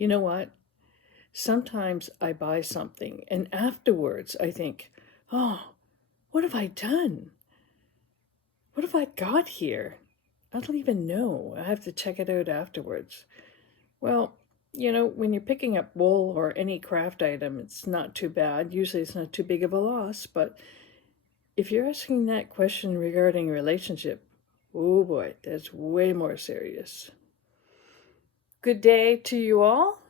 You know what? Sometimes I buy something and afterwards I think, oh, what have I done? What have I got here? I don't even know. I have to check it out afterwards. Well, when you're picking up wool or any craft item, it's not too bad. Usually it's not too big of a loss. But if you're asking that question regarding a relationship, oh boy, that's way more serious. Good day to you all.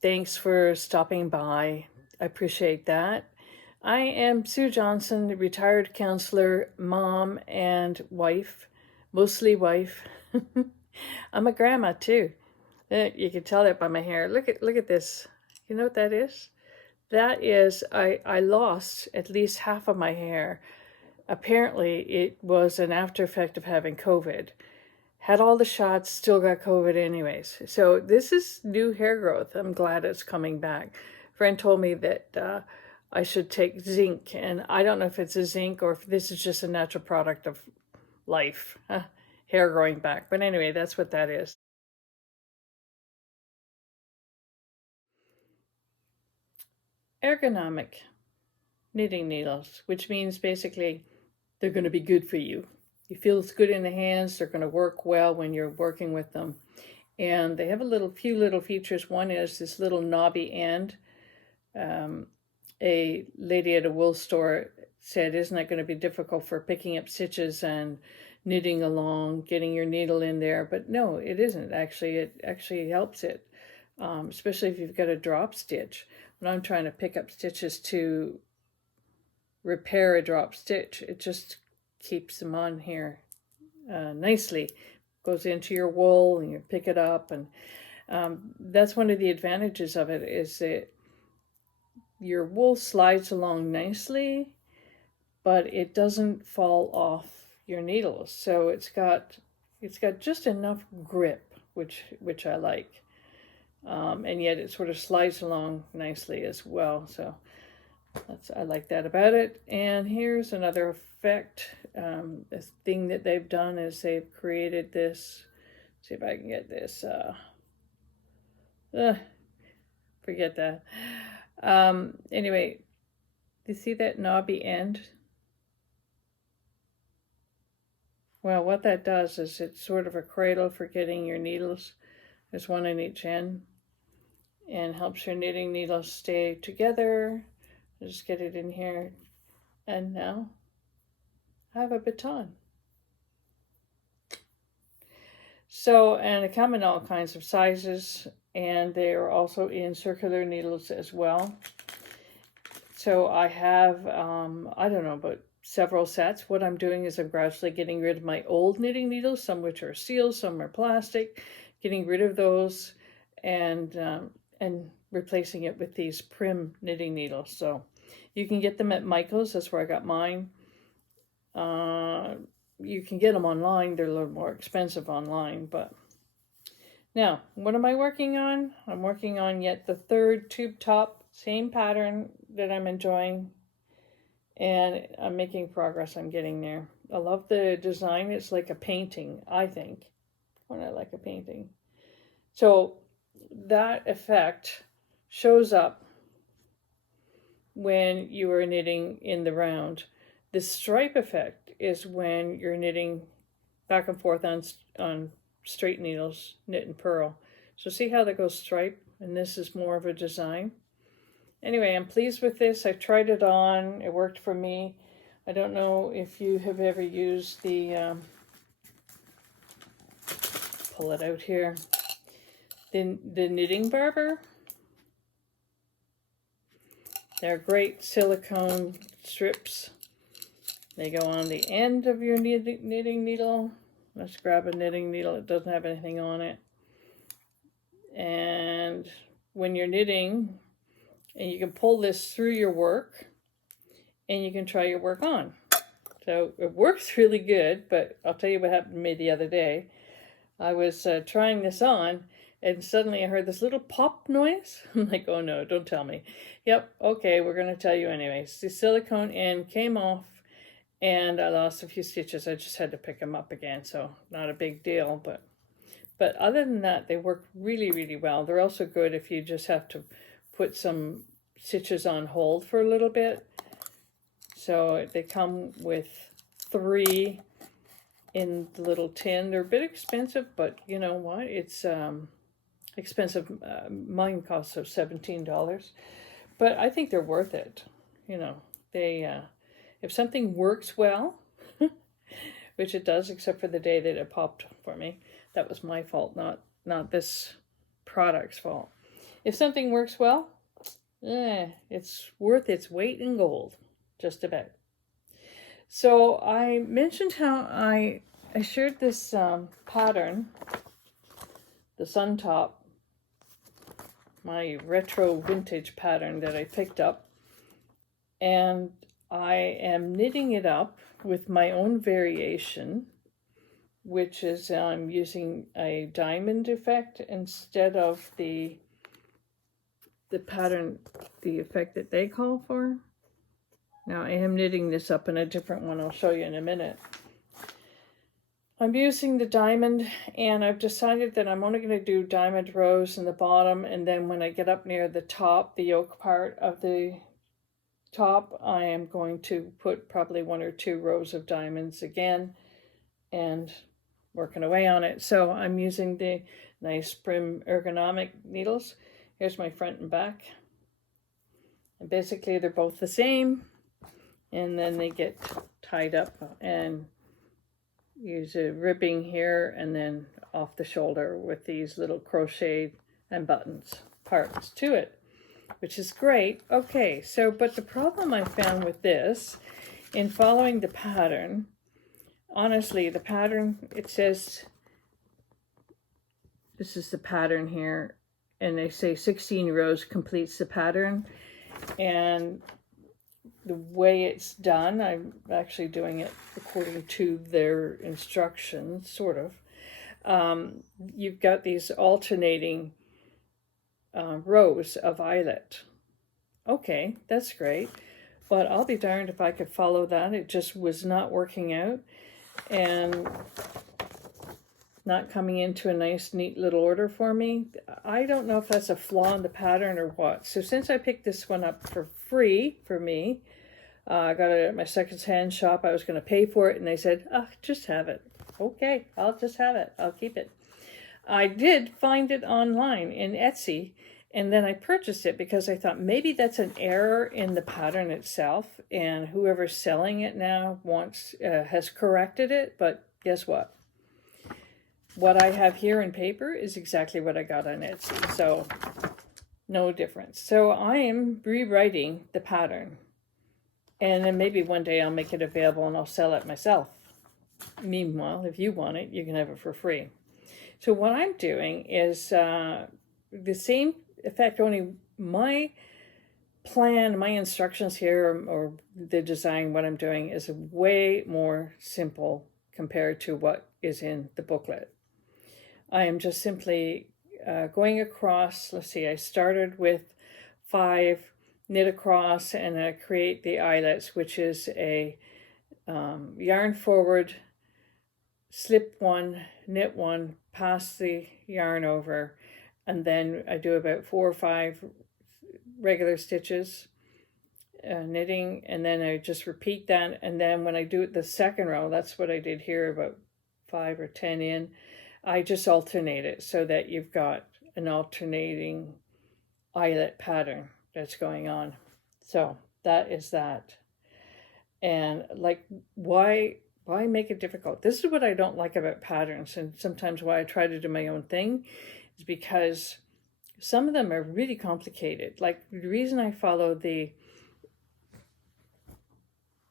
Thanks for stopping by. I appreciate that. I am Sue Johnson, retired counselor, mom, and wife, mostly wife. I'm a grandma too. You can tell that by my hair. Look at this. You know what that is? That is I lost at least half of my hair. Apparently, it was an after effect of having COVID. Had all the shots, still got COVID anyways. So this is new hair growth. I'm glad it's coming back. Friend told me that I should take zinc, and I don't know if it's a zinc or if this is just a natural product of life, hair growing back. But anyway, that's what that is. Ergonomic knitting needles, which means basically they're going to be good for you. You feel it's good in the hands. They're going to work well when you're working with them. And they have a few little features. One is this little knobby end. A lady at a wool store said, isn't that going to be difficult for picking up stitches and knitting along, getting your needle in there? But no, it isn't. Actually, it actually helps it, especially if you've got a drop stitch. When I'm trying to pick up stitches to repair a drop stitch, it just keeps them on here nicely. Goes into your wool and you pick it up, and that's one of the advantages of it, is that your wool slides along nicely, but it doesn't fall off your needles. So it's got just enough grip, which I like, and yet it sort of slides along nicely as well. So I like that about it. And here's another effect. The thing that they've done is they've created this. See if I can get this. Forget that. Anyway, you see that knobby end? Well, what that does is it's sort of a cradle for getting your needles. There's one on each end, and helps your knitting needles stay together. Just get it in here, and now I have a baton. So, and they come in all kinds of sizes, and they are also in circular needles as well. So I have, I don't know, but several sets. What I'm doing is I'm gradually getting rid of my old knitting needles, some which are steel, some are plastic, getting rid of those, and replacing it with these Prim knitting needles. So you can get them at Michael's. That's where I got mine. You can get them online. They're a little more expensive online, but now what am I working on? I'm working on yet the third tube top, same pattern that I'm enjoying, and I'm making progress. I'm getting there. I love the design. It's like a painting, I think, when I like a painting. So that effect shows up when you are knitting in the round. The stripe effect is when you're knitting back and forth on straight needles, knit and purl. So see how that goes stripe, and this is more of a design. Anyway, I'm pleased with this. I tried it on. It worked for me. I don't know if you have ever used the, pull it out here, the knitting barber. They're great silicone strips. They go on the end of your knitting needle. Let's grab a knitting needle. It doesn't have anything on it. And when you're knitting, and you can pull this through your work, and you can try your work on. So it works really good, but I'll tell you what happened to me the other day. I was trying this on, and suddenly I heard this little pop noise. I'm like, oh no, don't tell me. Yep, okay, we're going to tell you anyways. The silicone end came off, and I lost a few stitches. I just had to pick them up again, so not a big deal, but But other than that, they work really, really well. They're also good if you just have to put some stitches on hold for a little bit. So they come with 3 in the little tin. They're a bit expensive, but you know what? It's expensive. Mine costs $17, but I think they're worth it. You know, they if something works well, which it does, except for the day that it popped for me. That was my fault, not this product's fault. If something works well, it's worth its weight in gold, just about. So I mentioned how I shared this pattern, the sun top, my retro vintage pattern that I picked up, and I am knitting it up with my own variation, which is I'm using a diamond effect instead of the pattern, the effect that they call for. Now I am knitting this up in a different one. I'll show you in a minute. I'm using the diamond, and I've decided that I'm only going to do diamond rows in the bottom, and then when I get up near the top, the yoke part of the top, I am going to put probably 1 or 2 rows of diamonds again and working away on it. So I'm using the nice Prim ergonomic needles. Here's my front and back. And basically they're both the same. And then they get tied up, and use a ribbing here and then off the shoulder with these little crochet and buttons parts to it, which is great. Okay, so but the problem I found with this, in following the pattern, honestly, the pattern, it says, this is the pattern here, and they say 16 rows completes the pattern, and the way it's done, I'm actually doing it according to their instructions, sort of. You've got these alternating rows of eyelet. Okay, that's great, but I'll be darned if I could follow that. It just was not working out and not coming into a nice, neat little order for me. I don't know if that's a flaw in the pattern or what. So since I picked this one up for free for me, I got it at my second-hand shop. I was going to pay for it, and they said, oh, just have it. Okay, I'll just have it. I'll keep it. I did find it online in Etsy, and then I purchased it because I thought maybe that's an error in the pattern itself, and whoever's selling it now has corrected it, but guess what? What I have here in paper is exactly what I got on Etsy, so no difference. So I am rewriting the pattern. And then maybe one day I'll make it available and I'll sell it myself. Meanwhile, if you want it, you can have it for free. So what I'm doing is the same effect, only my plan, my instructions here, or the design, what I'm doing is way more simple compared to what is in the booklet. I am just simply going across, let's see, I started with 5 knit across, and I create the eyelets, which is a yarn forward, slip 1, knit 1, pass the yarn over, and then I do about 4 or 5 regular stitches knitting, and then I just repeat that. And then when I do it the second row, that's what I did here, about 5 or 10 in, I just alternate it so that you've got an alternating eyelet pattern that's going on. So that is that. And like, why make it difficult? This is what I don't like about patterns, and sometimes why I try to do my own thing is because some of them are really complicated. Like the reason I follow the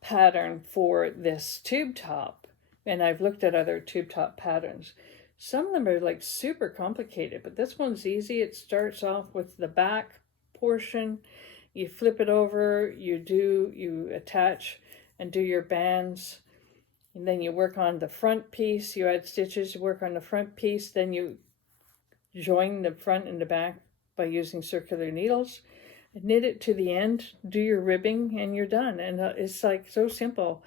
pattern for this tube top, and I've looked at other tube top patterns, some of them are like super complicated, but this one's easy. It starts off with the back portion, you flip it over, you attach and do your bands, and then you work on the front piece, you add stitches, you work on the front piece, then you join the front and the back by using circular needles, knit it to the end, do your ribbing, and you're done. And it's like so simple.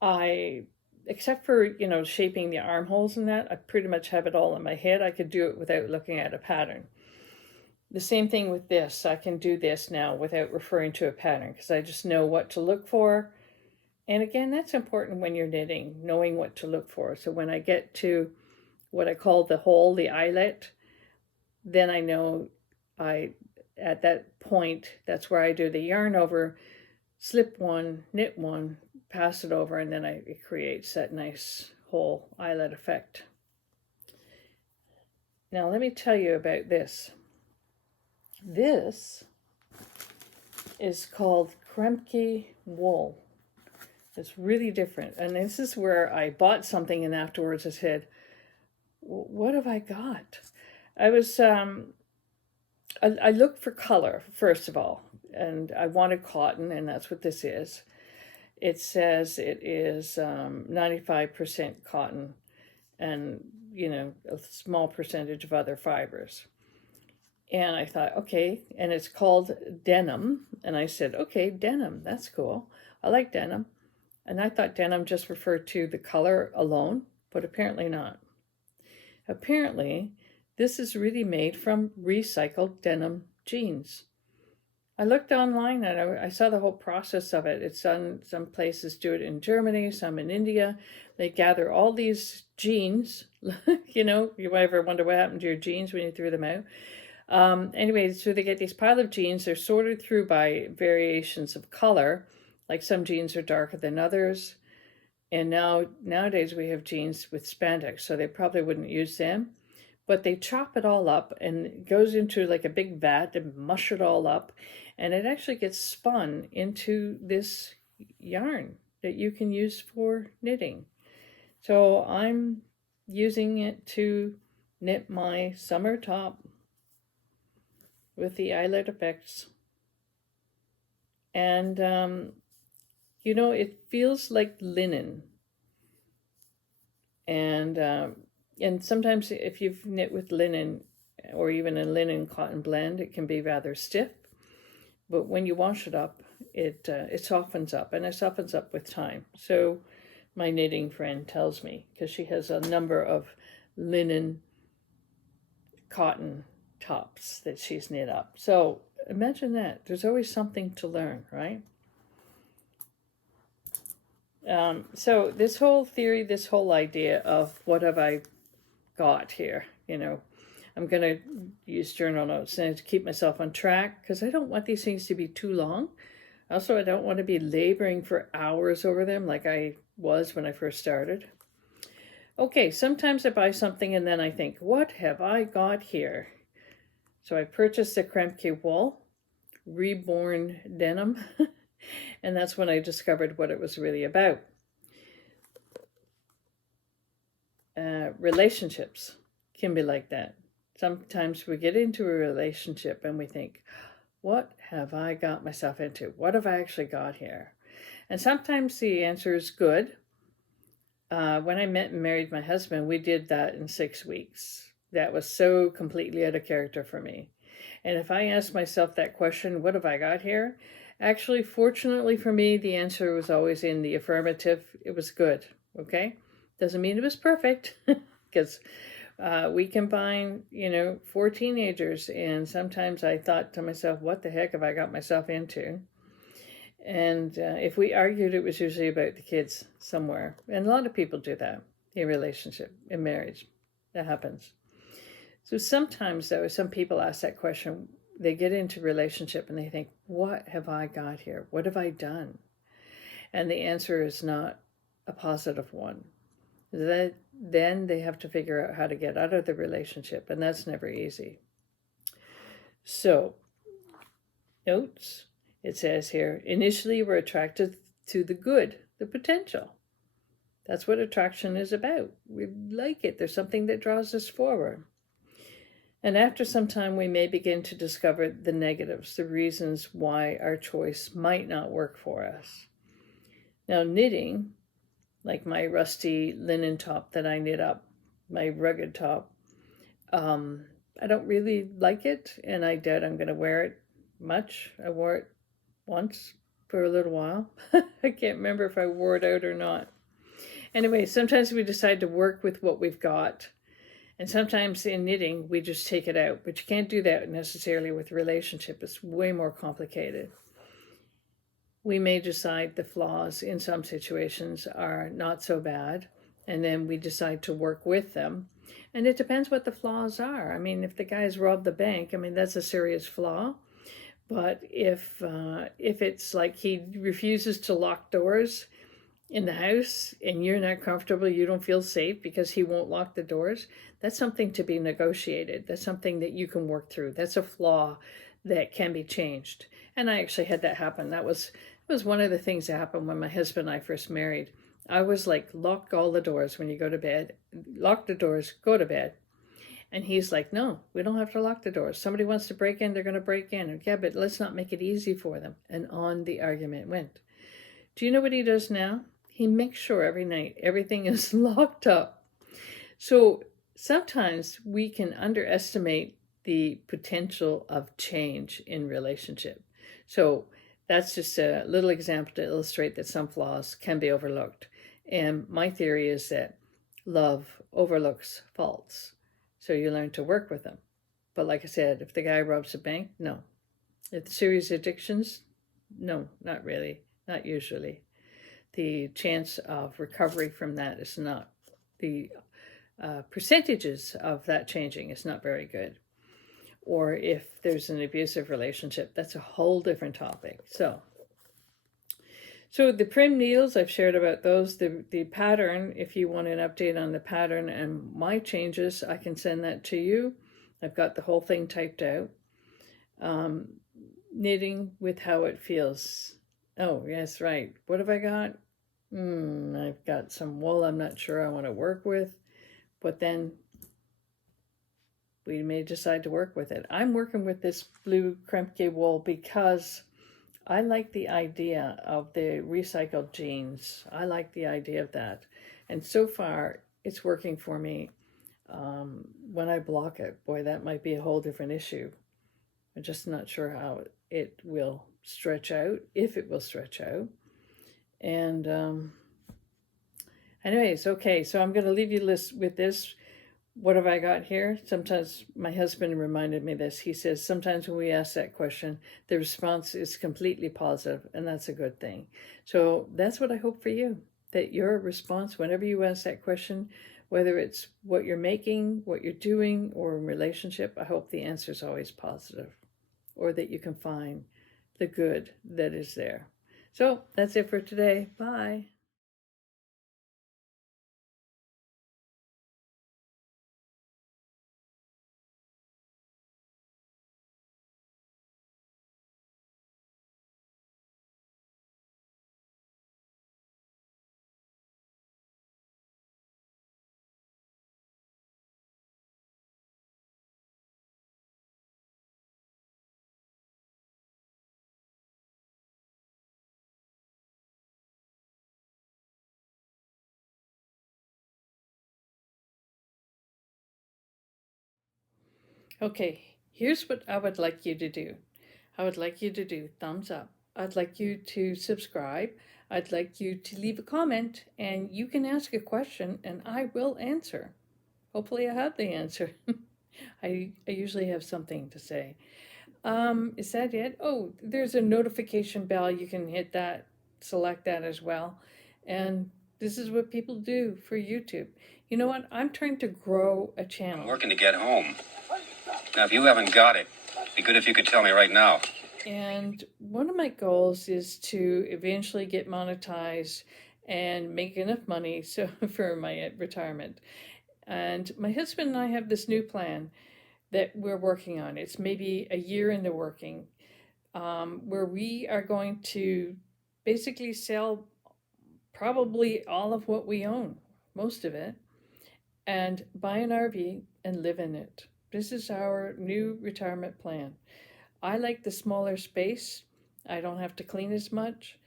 I except for, shaping the armholes and that, I pretty much have it all in my head. I could do it without looking at a pattern. The same thing with this. I can do this now without referring to a pattern because I just know what to look for. And again, that's important when you're knitting, knowing what to look for. So when I get to what I call the hole, the eyelet, then I know at that point, that's where I do the yarn over, slip one, knit one, pass it over, and then it creates that nice whole eyelet effect. Now let me tell you about this. This is called Kremke wool. It's really different. And this is where I bought something and afterwards I said, what have I got? I was, I looked for color, first of all, and I wanted cotton, and that's what this is. It says it is 95% cotton and, a small percentage of other fibers. And I thought, okay, and it's called denim. And I said, okay, denim, that's cool. I like denim. And I thought denim just referred to the color alone, but apparently not. Apparently, this is really made from recycled denim jeans. I looked online and I saw the whole process of it. It's on some places do it in Germany, some in India. They gather all these jeans. You ever wonder what happened to your jeans when you threw them out? Anyway, so they get these pile of jeans. They're sorted through by variations of color. Like some jeans are darker than others. And nowadays we have jeans with spandex, so they probably wouldn't use them. But they chop it all up and it goes into like a big vat and mush it all up. And it actually gets spun into this yarn that you can use for knitting. So I'm using it to knit my summer top with the eyelet effects. And, it feels like linen. And sometimes if you've knit with linen or even a linen cotton blend, it can be rather stiff. But when you wash it up, it softens up, and it softens up with time. So my knitting friend tells me, because she has a number of linen cotton tops that she's knit up. So imagine that. There's always something to learn, right? So this whole theory, this whole idea of what have I got here, I'm going to use journal notes and to keep myself on track because I don't want these things to be too long. Also, I don't want to be laboring for hours over them like I was when I first started. Okay, sometimes I buy something and then I think, what have I got here? So I purchased the Kremke wool, reborn denim, and that's when I discovered what it was really about. Relationships can be like that. Sometimes we get into a relationship and we think, what have I got myself into? What have I actually got here? And sometimes the answer is good. When I met and married my husband, we did that in 6 weeks. That was so completely out of character for me. And if I asked myself that question, what have I got here? Actually, fortunately for me, the answer was always in the affirmative. It was good, okay? Doesn't mean it was perfect, because we combine, 4 teenagers, and sometimes I thought to myself, what the heck have I got myself into? And if we argued, it was usually about the kids somewhere. And a lot of people do that in relationship, in marriage. That happens. So sometimes, though, some people ask that question, they get into relationship and they think, what have I got here? What have I done? And the answer is not a positive one. Then they have to figure out how to get out of the relationship, and that's never easy. So, notes, it says here, initially we're attracted to the good, the potential. That's what attraction is about. We like it. There's something that draws us forward. And after some time, we may begin to discover the negatives, the reasons why our choice might not work for us. Now, knitting, like my rusty linen top that I knit up, my rugged top, I don't really like it, and I doubt I'm going to wear it much. I wore it once for a little while. I can't remember if I wore it out or not. Anyway, sometimes we decide to work with what we've got. And sometimes in knitting, we just take it out. But you can't do that necessarily with a relationship. It's way more complicated. We may decide the flaws in some situations are not so bad, and then we decide to work with them. And it depends what the flaws are. I mean, if the guy's robbed the bank, I mean, that's a serious flaw. But if it's like he refuses to lock doors in the house and you're not comfortable, you don't feel safe because he won't lock the doors, that's something to be negotiated. That's something that you can work through. That's a flaw that can be changed. And I actually had that happen. That was one of the things that happened when my husband and I first married. I was like, lock all the doors when you go to bed. Lock the doors, go to bed. And he's like, no, we don't have to lock the doors. Somebody wants to break in, they're going to break in. Yeah, but let's not make it easy for them. And on the argument went. Do you know what he does now? He makes sure every night everything is locked up. So sometimes we can underestimate the potential of change in relationship. So that's just a little example to illustrate that some flaws can be overlooked. And my theory is that love overlooks faults. So you learn to work with them. But like I said, if the guy robs a bank, no. If the serious addictions, no, not really, not usually. The chance of recovery from that is not, the percentages of that changing is not very good. Or if there's an abusive relationship, that's a whole different topic. So the prim needles, I've shared about those. The pattern, if you want an update on the pattern and my changes, I can send that to you. I've got the whole thing typed out. Knitting with how it feels. Oh, yes, right. What have I got? I've got some wool I'm not sure I want to work with, but then we may decide to work with it. I'm working with this blue Kremke wool because I like the idea of the recycled jeans. I like the idea of that. And so far, it's working for me. When I block it, boy, that might be a whole different issue. I'm just not sure how it will stretch out, if it will stretch out. And anyways, okay, so I'm going to leave you with this. What have I got here? Sometimes my husband reminded me this. He says, sometimes when we ask that question, the response is completely positive, and that's a good thing. So that's what I hope for you, that your response, whenever you ask that question, whether it's what you're making, what you're doing, or in relationship, I hope the answer is always positive, or that you can find the good that is there. So that's it for today. Bye. Okay, here's what I would like you to do. I would like you to do thumbs up. I'd like you to subscribe. I'd like you to leave a comment, and you can ask a question and I will answer. Hopefully I have the answer. I usually have something to say. Is that it? Oh, there's a notification bell. You can hit that, select that as well. And this is what people do for YouTube. You know what? I'm trying to grow a channel. I'm working to get home. Now, if you haven't got it, it'd be good if you could tell me right now. And one of my goals is to eventually get monetized and make enough money so for my retirement. And my husband and I have this new plan that we're working on. It's maybe a year into working, where we are going to basically sell probably all of what we own, most of it, and buy an RV and live in it. This is our new retirement plan. I like the smaller space. I don't have to clean as much.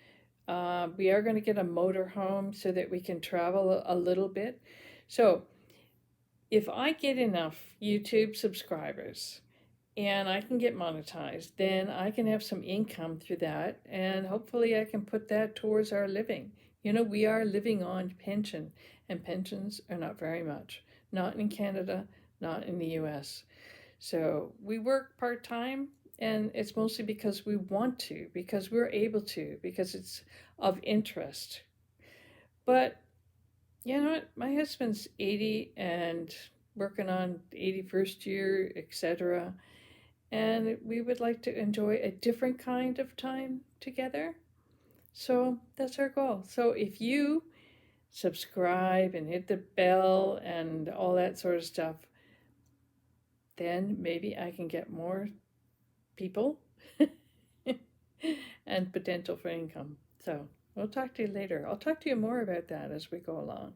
We are going to get a motor home so that we can travel a little bit. So if I get enough YouTube subscribers and I can get monetized, then I can have some income through that, and hopefully I can put that towards our living. You know, we are living on pension, and pensions are not very much. Not in Canada, not in the US. So we work part time, and it's mostly because we want to, because we're able to, because it's of interest. But you know what? My husband's 80 and working on 81st year, etc. And we would like to enjoy a different kind of time together. So that's our goal. So if you subscribe and hit the bell and all that sort of stuff, then maybe I can get more people and potential for income. So we'll talk to you later. I'll talk to you more about that as we go along.